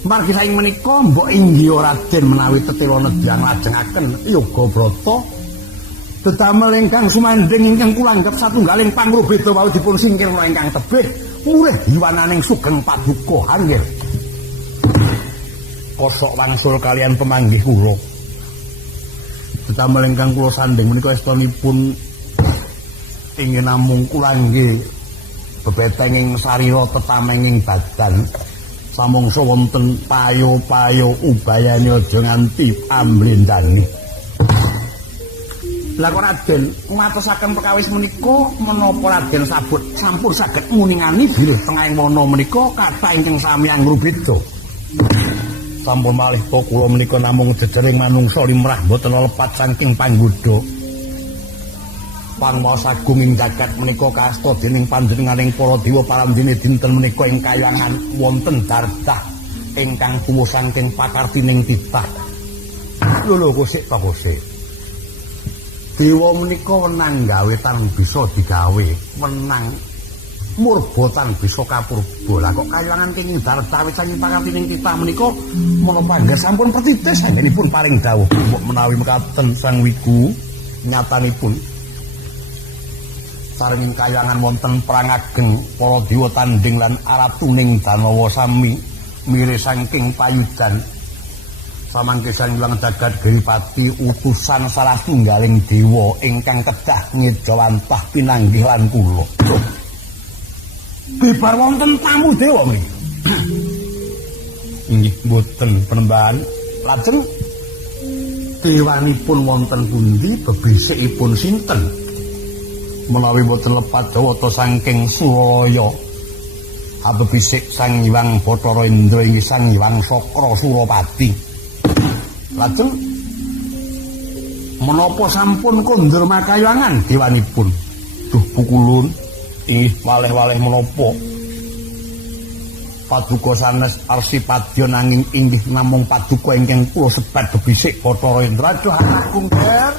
Margi saing menika mbok inggih Raden menawi tetira nedhang lajengaken yoga brata dedamel ingkang sumandhing ingkang kula anggap satunggaling pangrobeda wau dipun singkirna ingkang tebih murih diwananing sugeng paduka anggih kosok wangsul kalian pemanggih kula dedamel ingkang kula sandhing menika estunipun ingin namung kula nggih bebetenging sarira tetamenging badan samangsa wonten payo-payo ubayane aja nganti amblendani. Lah kok Raden ngatosaken perkawis menika menapa Raden sampun saged muningani bilih tengahing wana menika kathah ingkang sami angrubeda. Sampun malih to kula menika namung jejering manungsa limrah boten lepat saking panggoda. Pangmaos agung ing jagat menika kasta dening panjenenganing para dewa parandene dinten menika ing kayangan wonten dardah ingkang tuwa saking pakartining titah. Lho kosik to kosik. Dewa menika wenang gawe tan bisa digawe, wenang murba tan bisa kapurba. Lah kok kayangan kenging dardah wis saking pakartining titah menika menapa angger sampun pertitis anggenipun paring dawuh menawi mekaten Sang Wiku nyatanipun sarenging kayangan wonten perang ageng para dewa tanding lan aratuning Danawa sami mirih saking payudan samangke Sang Hyang Jagat Giripati utusan salah tunggaling dewa ingkang kedah ngejawantah pinanggih lan kula. Bibar wonten tamu dewa mriki. Inggih mboten penembahan. Lajeng dewanipun wonten pundi bebisikipun sinten? Menawi boten lepat dawata saking Suralaya abebisik Sang Hyang Bathara Indra inggih Sang Hyang Sakra Surapati. Lajeng menapa sampun kondur makayangan dewanipun? Duh pukulun inggih waleh-waleh menapa paduka sanes Arsipadya nanging inggih namung paduka ingkang kula sebat bebisik Bathara Indra. Duh anakku nger